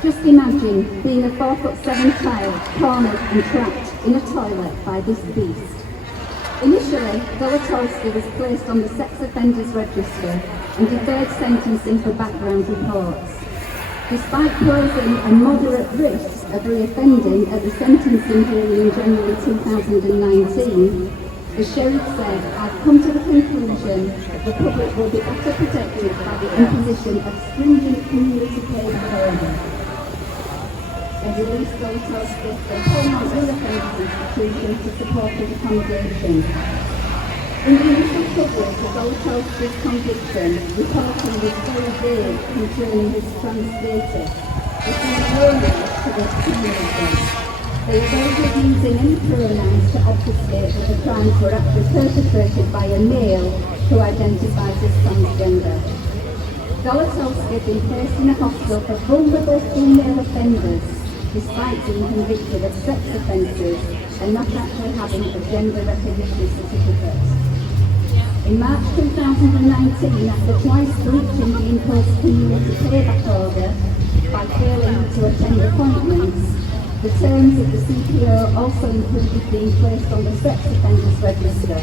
Just imagine being a 4'7" child cornered and trapped in a toilet by this beast. Initially, Zolotowski was placed on the sex offenders register and deferred sentencing for background reports. Despite posing a moderate risk of reoffending at the sentencing hearing in January 2019, the sheriff said, "I've come to the conclusion that the public will be better protected by the imposition of stringent community-based orders." They released Zolotowski from Paramount Offenders Institution to support his accommodation. In the initial coverage of Zolotowski's conviction, reporting was very vague concerning his trans status, which was erroneous to the teenagers. They avoided using any pronouns to obfuscate that the crimes were actually perpetrated by a male who identifies as transgender. Zolotowski had been placed in a hostel for vulnerable female offenders, despite being convicted of sex offences and not actually having a gender recognition certificate. In March 2019, after twice breaching the imposed community payback order by failing to attend appointments, the terms of the CPO also included being placed on the sex offenders register,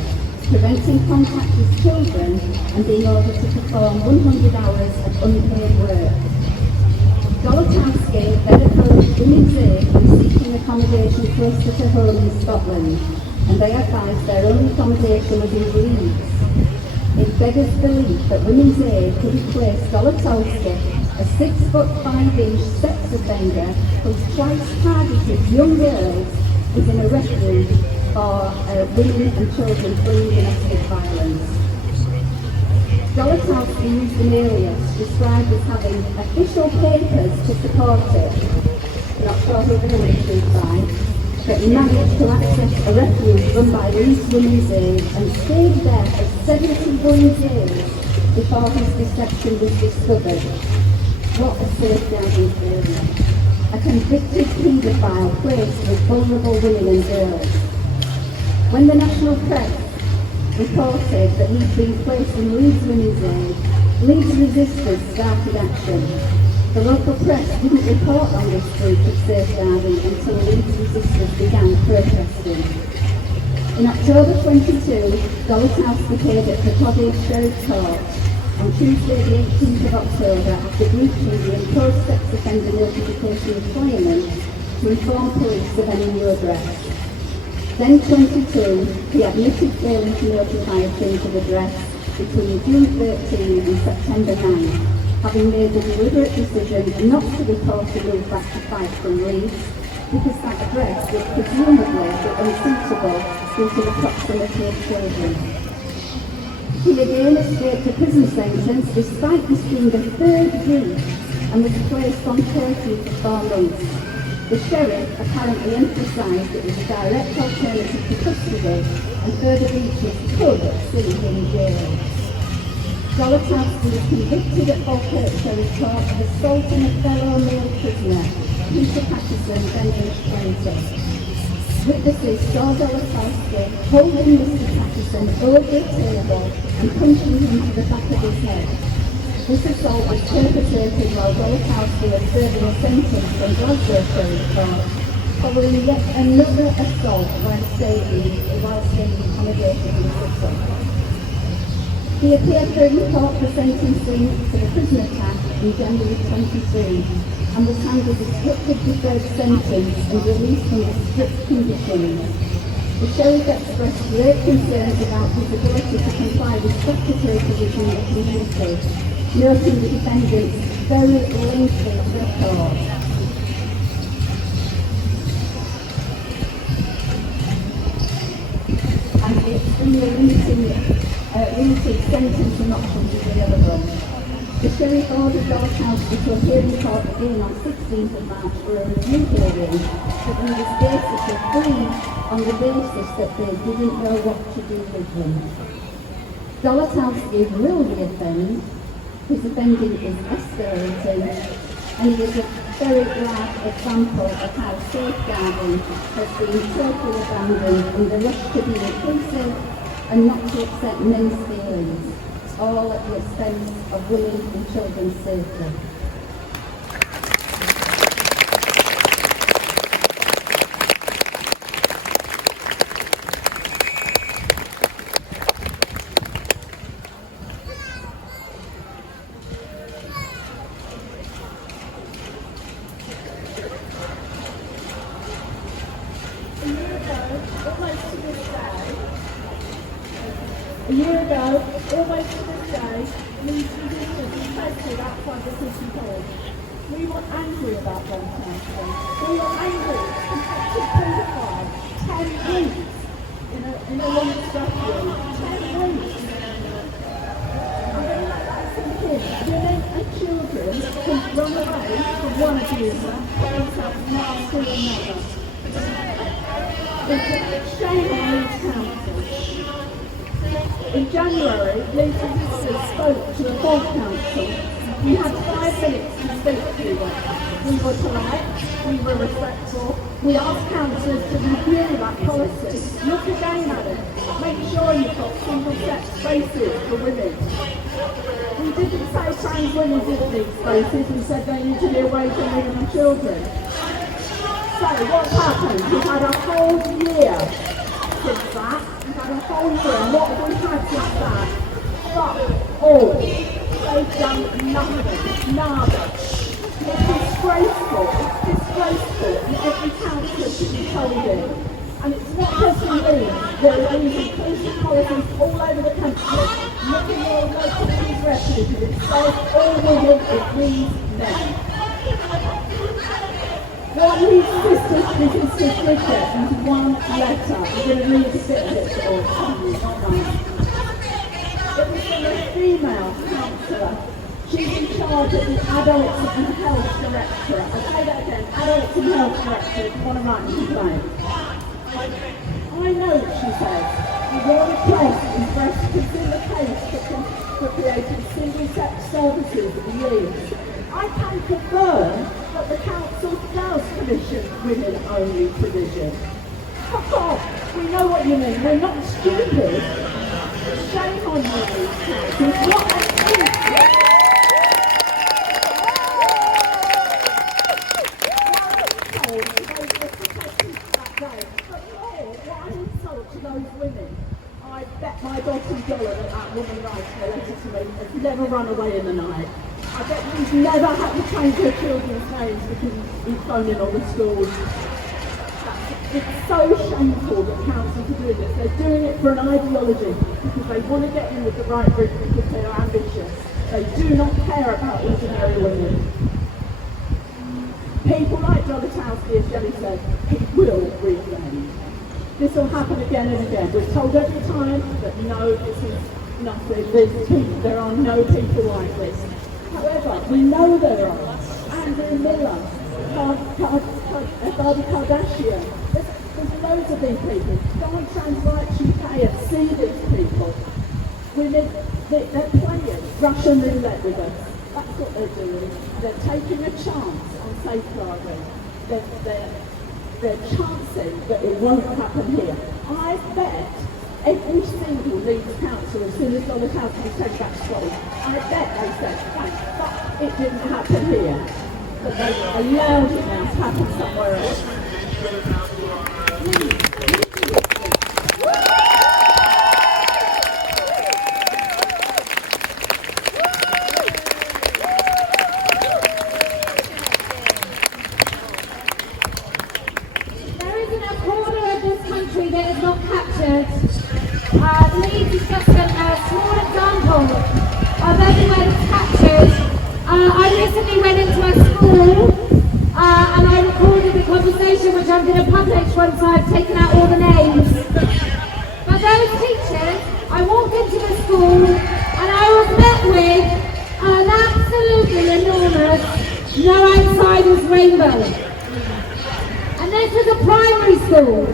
preventing contact with children and being ordered to perform 100 hours of unpaid work. Zolotowski then approached Women's Aid in seeking accommodation closer to home in Scotland, and they advised their only accommodation was in Leeds. It beggars belief that Women's Aid couldn't place Zolotowski, a 6'5" sex offender who's twice targeted young girls, is in a refuge for women and children fleeing domestic violence. Zolotowski used an alias described as having official papers to support it. Not sure who the release is by, but he managed to access a refuge run by Leeds Women's Aid and stayed there for 71 days before his deception was discovered. What a safeguarding failure. A convicted paedophile placed with vulnerable women and girls. When the national press reported that he'd been placed in Leeds Women's Aid, Leeds resistors started action. The local press didn't report on this breach of safeguarding until Leeds resistors began protesting. In October 22, Zolotowski appeared at the Clodagh Sheriff Court on Tuesday the 18th of October after breaching the imposed sex offender notification requirement to inform police of any new address. Then 22, he admitted failing to notify a change of address between June 13 and September 9, having made the deliberate decision not to report a move back to Fife from Leeds because that address was presumably unsuitable due to the proximity of children. He again escaped a prison sentence despite this being the third breach and was placed on curfew for 4 months. The sheriff apparently emphasised it was a direct alternative to custody and further breaches could see him in jail. Zolotowski was convicted at Falkirk Sheriff Court of assaulting a fellow male prisoner, Peter Patterson, then aged 20. Witnesses saw Zolotowski holding Mr. Patterson over a table and punching him to the back of his head. This assault was perpetrated while Zolotowski was serving a sentence from Glasgow Sheriff Court, following yet another assault while staying accommodation in the prison. He appeared in court for sentencing for the prison attack in January 23 and was handed a strictly deferred sentence and released under strict conditions. The sheriff expressed great concerns about his ability to comply with statutory provisions of community, noting the defendant's very lengthy record. And the extremely limited sentencing options available. The sheriff ordered Zolotowski to appear in court again on 16th of March for a review hearing, but he was basically free on the basis that they didn't know what to do with him. Zolotowski will reoffend. His offending is escalating, and he is a very large example of how safeguarding has been totally abandoned in the rush to be inclusive and not to accept men's feelings, all at the expense of women and children's safety. year ago, almost to this day, Leeds musicians were posted outside the city hall. We were angry about them counselling. We were angry because they qualified 10 weeks in a long strategy. 10 weeks. I'm going to let that sink in. Women and children can run away from one abuser and now to another. It's a shame on Leeds Council. In January, Leeds visitors spoke to the full council. We had 5 minutes to speak to them. We were polite, we were respectful. We asked councillors to review that policy. Look again at it. Make sure you've got single-sex spaces for women. We didn't say trans women didn't need spaces, we said they need to be away from women and children. So what's happened? We've had a whole year since that. We've had a whole year, and what have we had since that? Fuck all. They've done nothing. Nada. It's disgraceful. It's disgraceful. And every councillor should be told it. And it's not just in Leeds. There are these inclusive policies all over the country. Look at your local news refuge. It says all women, it means men. What these sisters businesses did there is one letter. I'm going to read a bit of it for you. It was from a female counsellor. She's in charge of the Adults and Health Directorate. I'll say that again, Adults and Health Directorate, if you want to write and complain. I know, she says, your request is best consider the case for creating single-sex services in Leeds. I can confirm that the council does commission women-only provision. Fuck off! We know what you mean. We're not stupid. Shame on you, Leeds Council. What a stupid! I bet my bottom dollar that that woman writes in a letter to me has never run away in the night. I bet he's never had to change her children's names because he's phoning all the schools. It's so shameful that councils are doing this. They're doing it for an ideology because they want to get in with the right group because they are ambitious. They do not care about ordinary women. People like Jolitowski, as Jelly said, he will revenge. This will happen again and again. We're told every time that no, this is nothing. There are no people like this. However, we know there are. Andrew Miller, Barbie Kardashian. There's loads of these people. Go on Trans Rights UK and see these people. They're playing Russian roulette with us. That's what they're doing. They're taking a chance on safeguarding. They're chancing that it won't happen here. I bet every single Leeds council, as soon as Dollar Council was taken back to school, I bet they said, thank fuck it didn't happen here. But they allowed it now to happen somewhere else. That is not captured. Leeds is just a small example of everywhere that's captured. I recently went into a school and I recorded the conversation which I'm going to publish once I've taken out all the names. But those teachers, I walked into the school and I was met with an absolutely enormous no outsiders rainbow. And this was a primary school.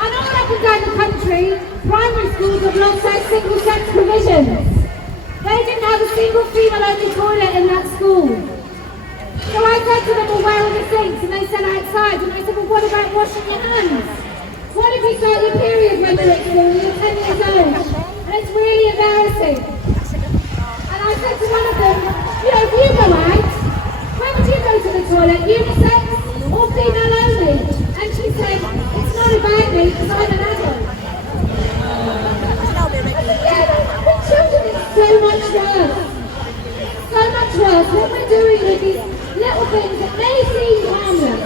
And all up and down the country, primary schools have lost their single-sex provisions. They didn't have a single female-only toilet in that school. So I said to them, well, where are the sinks? And they said outside. And I said, well, what about washing your hands? What if you start your period when you're at school and you're 10 years old? And it's really embarrassing. And I said to one of them, you know, if you go out, where would you go to the toilet? Unisex or female only? And she said, it's not about me because I'm an adult. The children is so much worse. So much worse. What we're doing with these little things that may seem harmless,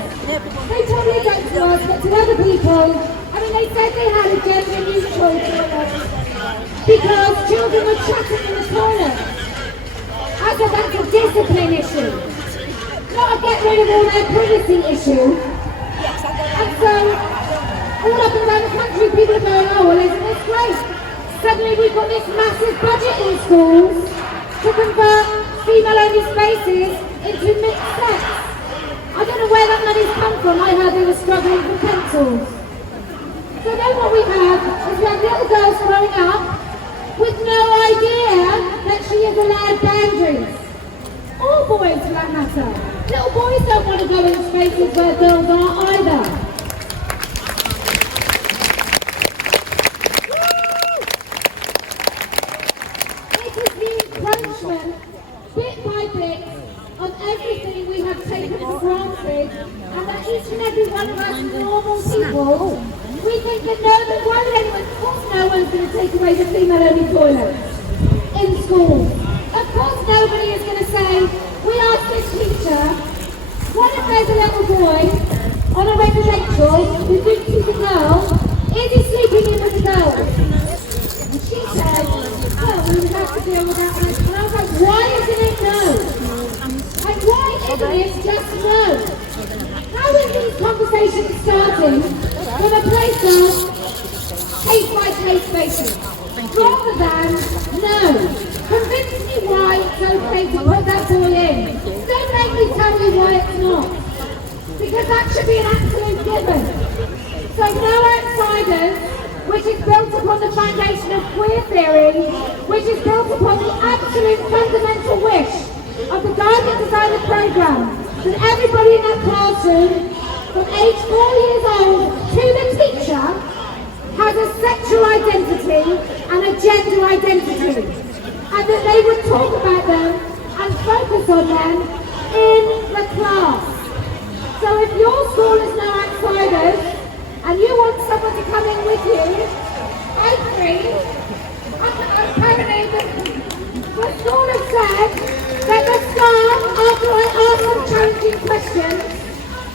they probably don't to us, but to other people, I mean, they said they had a gender neutral toilet. because children were chatting in the toilet. I said that's a discipline issue, not a get rid of all their privacy issue. And so, all up and down the country, people are going, oh, well, isn't this great? Suddenly we've got this massive budget in schools to convert female-only spaces into mixed sex. I don't know where that money's come from. I heard they were struggling for pencils. So then what we have is we have little girls growing up with no idea that she is allowed boundaries. All boys, for that matter. Little boys don't want to go in spaces where girls are either. It is the encroachment, bit by bit, of everything we have taken for granted, and that each and every one of us normal people, we think that why would anyone, of course no one's going to take away the female-only toilets in schools. Of course nobody is going to say, we asked this teacher, what if there's a little boy on a residential who thinks he's a girl, is he sleeping in with the girls? And she said, well, we would have to deal with that. And I was like, why isn't it no? Like, why isn't it just no? How is these conversations starting from a place of case-by-case basis, rather than no? Convince me why it's okay to put that boy in. Don't make me tell you why it's not. Because that should be an absolute given. So no outsiders, which is built upon the foundation of queer theory, which is built upon the absolute fundamental wish of the guy that designed the programme, that everybody in that classroom, from age 4 years old to the teacher, has a sexual identity and a gender identity, and that they would talk about them and focus on them in the class. So if your school is no outsiders, and you want someone to come in with you, I agree. Apparently the school has said that the staff, after I asked them challenging questions,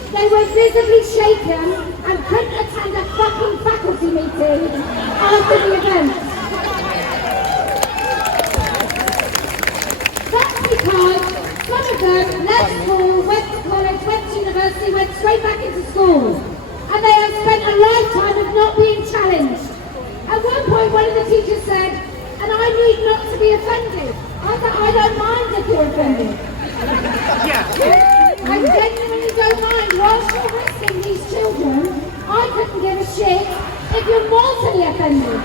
they were visibly shaken and couldn't attend a fucking faculty meeting after the event. That's because some of them left school, went to college, went to university, went straight back into school. And they have spent a lifetime of not being challenged. At one point, one of the teachers said, and I need not to be offended. I said, I don't mind if you're offended. I genuinely don't mind. Whilst you're risking these children, I couldn't give a shit if you're mortally offended.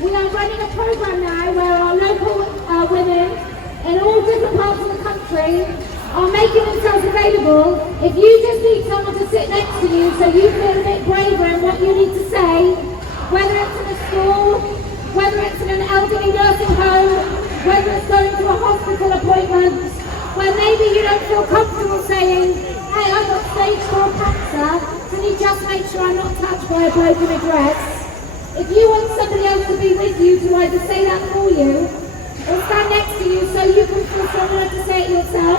We are running a programme now where our local women in all different parts of the country are making themselves available. If you just need someone to sit next to you so you feel a bit braver in what you need to say, whether it's in a school, whether it's in an elderly nursing home, whether it's going to a hospital appointment, where maybe you don't feel comfortable saying, hey, I've got stage 4 cancer, can you just make sure I'm not touched by a broken address? If you want somebody else to be with you to either say that for you or stand next to you so you can feel strong enough to say it yourself,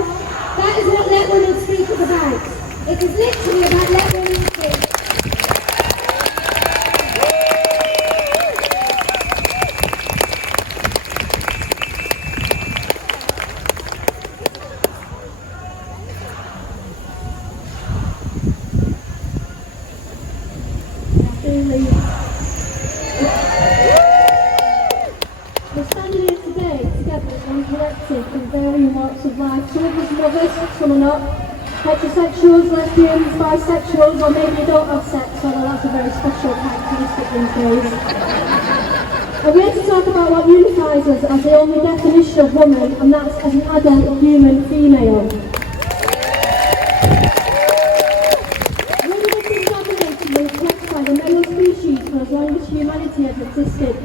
that is what Let Women Speak is about. It is literally about Let Women Speak. We're standing here today together and collective from varying walks of life. Some of us mothers, some are not. Heterosexuals, lesbians, bisexuals, or maybe you don't have sex, although that's a very special characteristic these days. And we're here to talk about what unifies us as the only definition of woman, and that's as an adult human female. Women have been dominated and oppressed by the male species for as long as humanity has existed.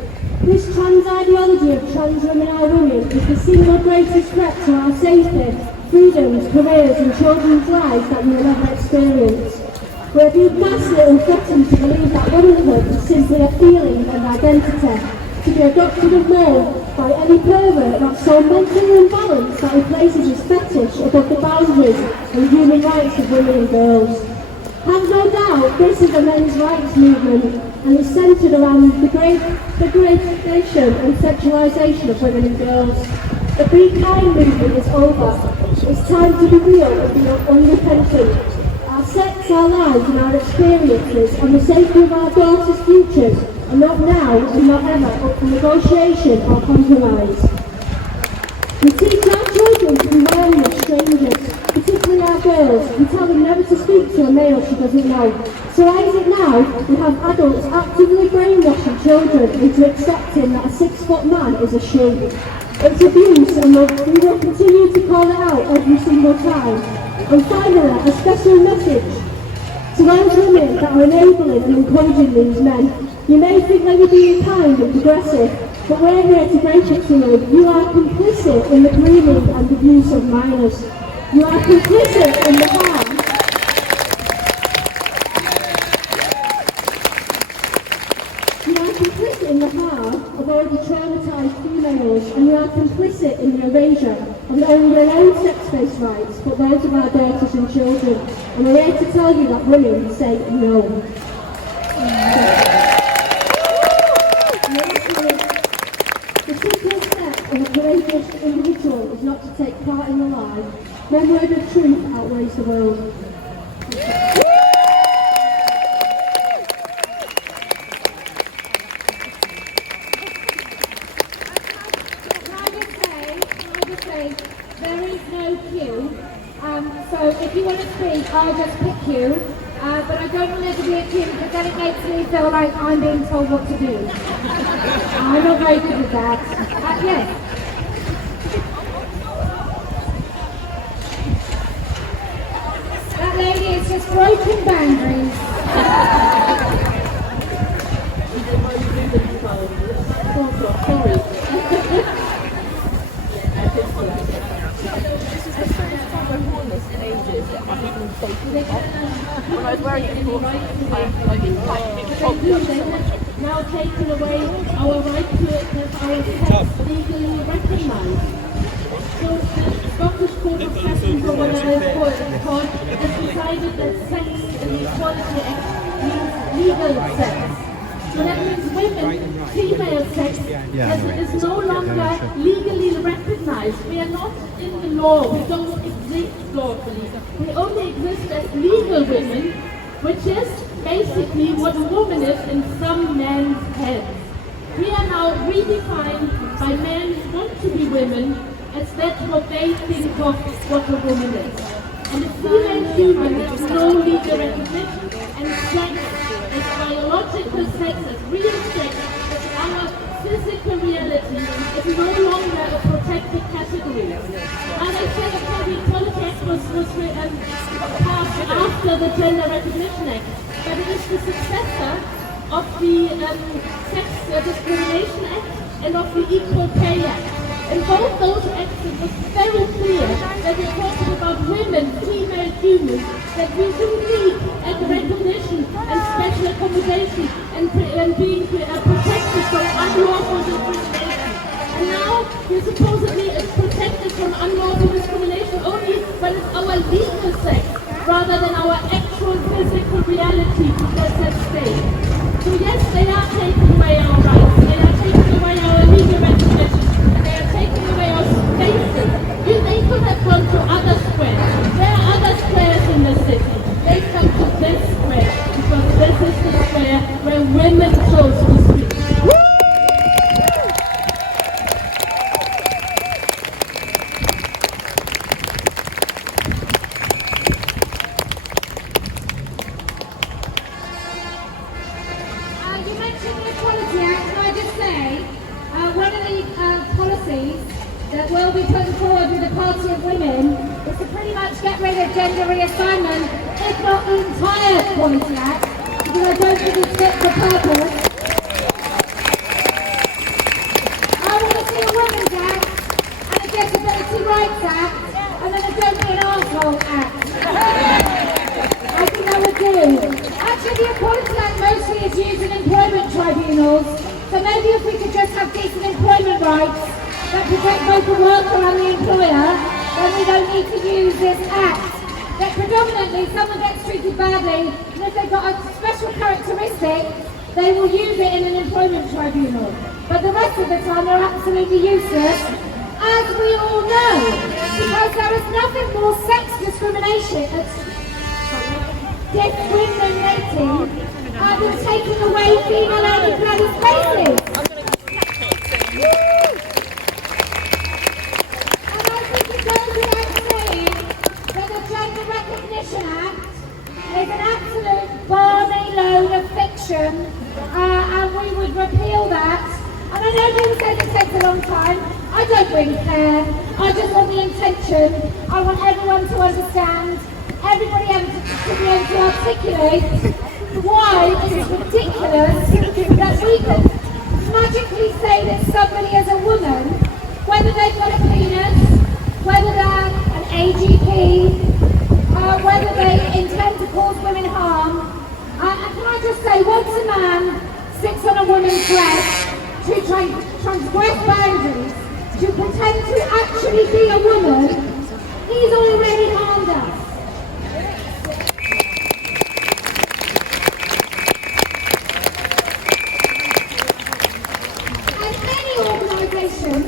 This trans ideology of trans women are women is the single greatest threat to our safety, freedoms, careers and children's lives that we will ever experience. We are being gaslit and threatened to believe that womanhood is simply a feeling and identity, to be adopted of male by any pervert that's so mentally imbalanced that he places his fetish above the boundaries and human rights of women and girls. Have no doubt this is a men's rights movement and is centred around the degradation and sexualisation of women and girls. The Be Kind movement is over. It's time to be real and be unrepentant. Our sex, our lives and our experiences and the safety of our daughters' futures are not now and not ever up for negotiation or compromise. We teach our children to be wary of strangers, particularly our girls. We tell them never to speak to a male she doesn't know. So why is it now we have adults actively brainwashing children into accepting that a 6-foot man is a she? It's abuse and we will continue to call it out every single time. And finally, a special message to those women that are enabling and encouraging these men. You may think they were being kind and progressive, but we're here to break it to you. You are complicit in the grooming and abuse of minors. You are complicit in the harm. You are complicit in the harm of already traumatised females, and you are complicit in the erasure of not only their own sex-based rights, but those of our daughters and children. And we're here to tell you that women say no. The simple step of a courageous individual is not to take part in the lie. One word of truth outweighs the world. There is no queue, so if you want to speak, I'll just pick you, but I don't want there to be a queue because then it makes me feel like I'm being told what to do. I'm not very good at that. Yes. That lady has just broken boundaries. When I was wearing it before, I didn't like now taking away our right to our sex legally recognised. So the Scottish Court of Sessions, or whatever it's called, has decided that Sex and Equality Act means legal sex. So that means women, female sex, is no longer legally recognised. We are not in the law. We don't exist lawfully. We only exist as legal women, which is basically what a woman is in some men's heads. We are now redefined by men who want to be women as that's what they think of what a woman is. And a female human has no legal recognition, and sex is biological sex, is real sex, is our physical reality, is no longer a protected category. And I said the Equality Act was passed after the Gender Recognition Act, but it is the successor of the Sex Discrimination Act and of the Equal Pay Act. In both those acts it was very clear that we're talking about women, female humans, that we do need recognition and special accommodation and being protected from unlawful discrimination. And now we're supposedly protected from unlawful discrimination only when it's our legal sex rather than our actual physical reality that's at stake. So yes, they are taking away our rights, they are taking away our legal recognition, and they are taking away our spaces. They could have gone to other squares. There are other squares in the city. They come to this square because this is the square where women chose to speak. You mentioned the Equality Act. Can I just say, one of the policies that will be put forward with the Party of Women is to pretty much get rid of gender reassignment, if not the entire Equality Act, because I don't think it's fit for purpose. I want to see a Women's Act, and a Disability Rights Act, and then a Don't Be an Arsehole Act. I think that would do. Actually, the Equality Act mostly is used in employment tribunals, so maybe if we could just have decent employment rights that protect both the worker and the employer, then we don't need to use this act. That predominantly someone gets treated badly, and if they've got a special characteristic, they will use it in an employment tribunal. But the rest of the time they're absolutely useless, as we all know, because there is nothing more sex discriminating than taking away female-only bloody spaces. And I think it goes without saying that the Gender Recognition Act is an absolute barney load of fiction, and we would repeal that. And I know people say it takes a long time. I don't really care. I just want the intention. I want everyone to understand, everybody to be able to articulate why it is ridiculous that we can magically say that somebody is a woman, whether they've got a penis, whether they're an AGP, whether they intend to cause women harm. And can I just say, once a man sits on a woman's breast to transgress boundaries, to pretend to actually be a woman, he's already harmed us. And any organisation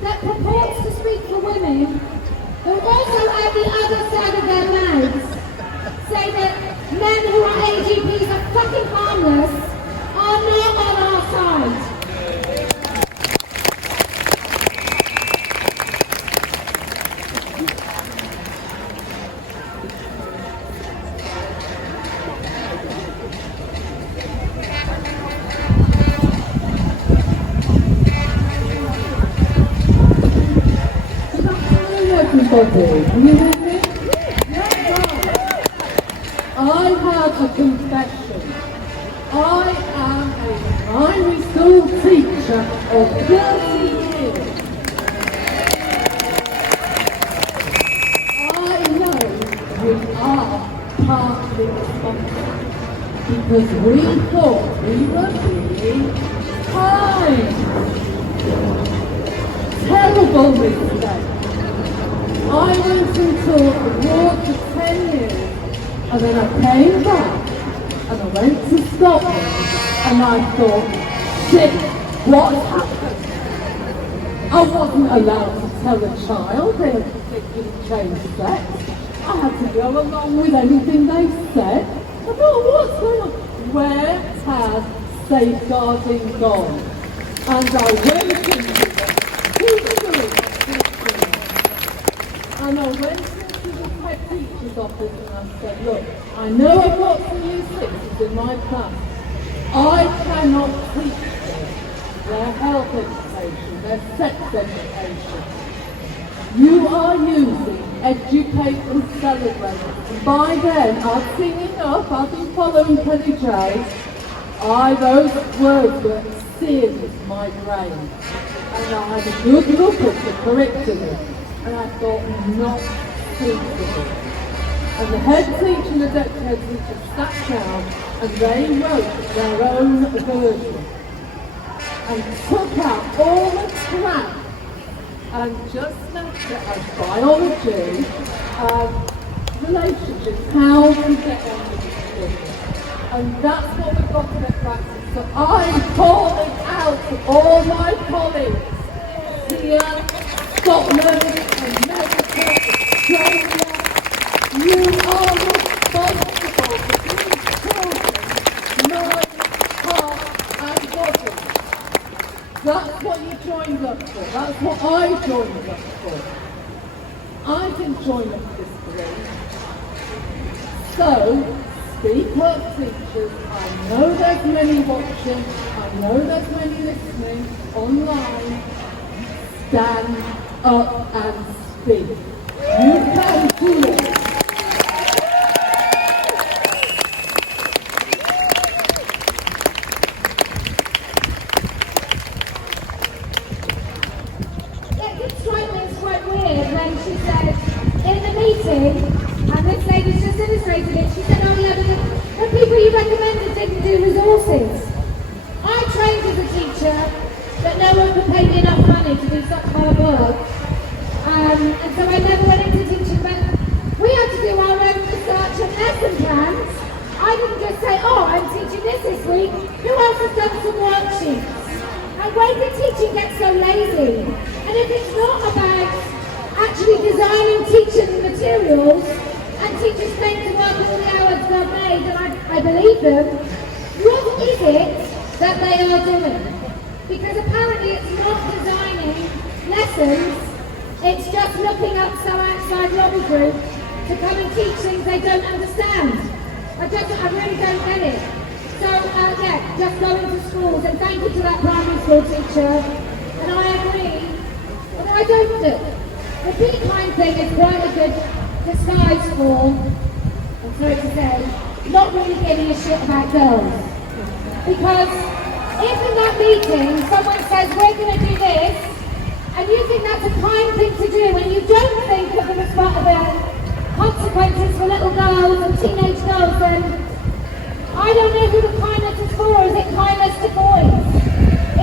that purports to speak for women will also at the other side of their mouths say that men who are AGPs are fucking harmless are not on our side. Everybody, are you with me? I have a confession. I am a primary school teacher of 30 years. I know we are partly responsible because we thought we were being kind. Terrible mistake. I went and taught abroad for 10 years, and then I came back, and I went to Scotland, and I thought, shit, what happened? I wasn't allowed to tell a child they didn't change sex. I had to go along with anything they said. I thought, what's going on? Where has safeguarding gone? And I went into the and I went into the head teacher's office and I said, look, I know I've got some year sixes in my class. I cannot teach them their health education, their sex education. You are using educate and celebrate. And by then, I've seen enough, I've been following Penny J. Those words were seared into my brain. And I had a good look at the curriculum. And I thought, not suitable. And the head teacher and the deputy head teacher sat down and they wrote their own version and took out all the crap and just left it as biology, relationships, how to get on with it. And that's what we've got to get back to. So I'm calling out to all my colleagues here, Scotland and America, Australia, you are responsible for these children's mind, heart and body. That's what you joined up for. That's what I joined up for. I didn't join up for this parade. So, speak up, teachers. I know there's many watching. I know there's many listening online. Stand up and speak. You can do it. It did strike me as quite weird when she said in the meeting, and this lady's just illustrated it, she said, oh yeah, but the people you recommended didn't do resources. I trained as a teacher. The but no one could pay me enough money to do such hard work. And so I never went into teaching, but we had to do our own research and lesson plans. I didn't just say, oh, I'm teaching this week. Who else has done some worksheets? And why did teaching get so lazy? And if it's not about actually designing teaching materials and teachers paying to work all the hours they've made, and I believe them, what is it that they are doing? Because apparently it's not designing lessons, it's just looking up some outside lobby group to come and teach things they don't understand. I really don't get it. So yeah, just going to schools, and thank you to that primary school teacher. And I agree, although I don't do. The be kind thing is quite a good disguise for, I'm sorry to say, not really giving a shit about girls. Because if in that meeting someone says we're going to do this, and you think that's a kind thing to do, and you don't think of the consequences for little girls and teenage girls, then I don't know who the kindness is for. Is it kindness to boys?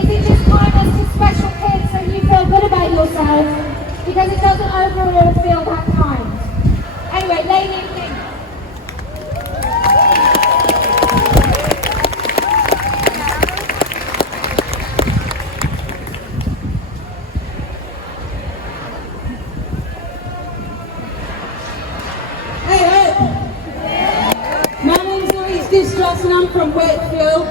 Is it just kindness to special kids so you feel good about yourself? Because it doesn't overall feel that kind. Anyway, lady thing. And I'm from Wakefield.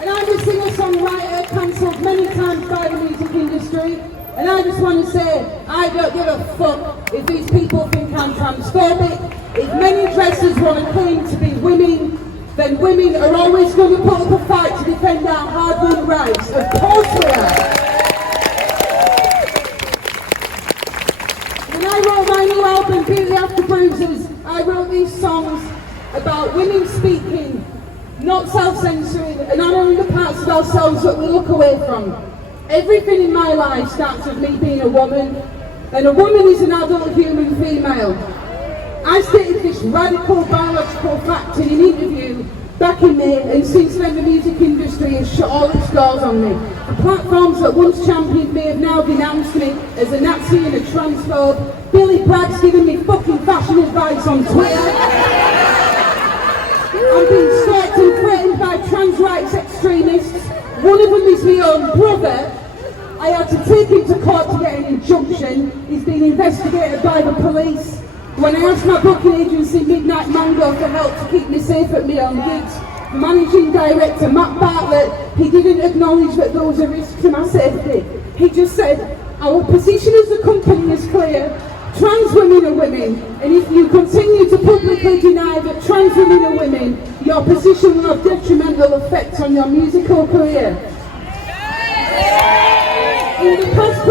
And I'm a singer-songwriter, cancelled many times by the music industry. And I just want to say, I don't give a fuck if these people think I'm transphobic. If many dressers want to claim to be women, then women are always going to put up a fight to defend our hard-won rights. Of course we are. When I wrote my new album, Beauty After Bruises, I wrote these songs about women speaking, not self-censoring, and honouring the parts of ourselves that we look away from. Everything in my life starts with me being a woman, and a woman is an adult human female. I stated this radical biological fact in an interview back in May, and since then the music industry has shut all its doors on me. The platforms that once championed me have now denounced me as a Nazi and a transphobe. Billy Bragg's giving me fucking fashion advice on Twitter. I'm being stalked and threatened by trans rights extremists. One of them is my own brother. I had to take him to court to get an injunction. He's being investigated by the police. When I asked my booking agency Midnight Mango for help to keep me safe at my own gigs, the managing director, Matt Bartlett, he didn't acknowledge that there was a risk to my safety. He just said, our position as a company is clear. Trans women are women, and if you continue to publicly deny that trans women are women, your position will have detrimental effects on your musical career. In the past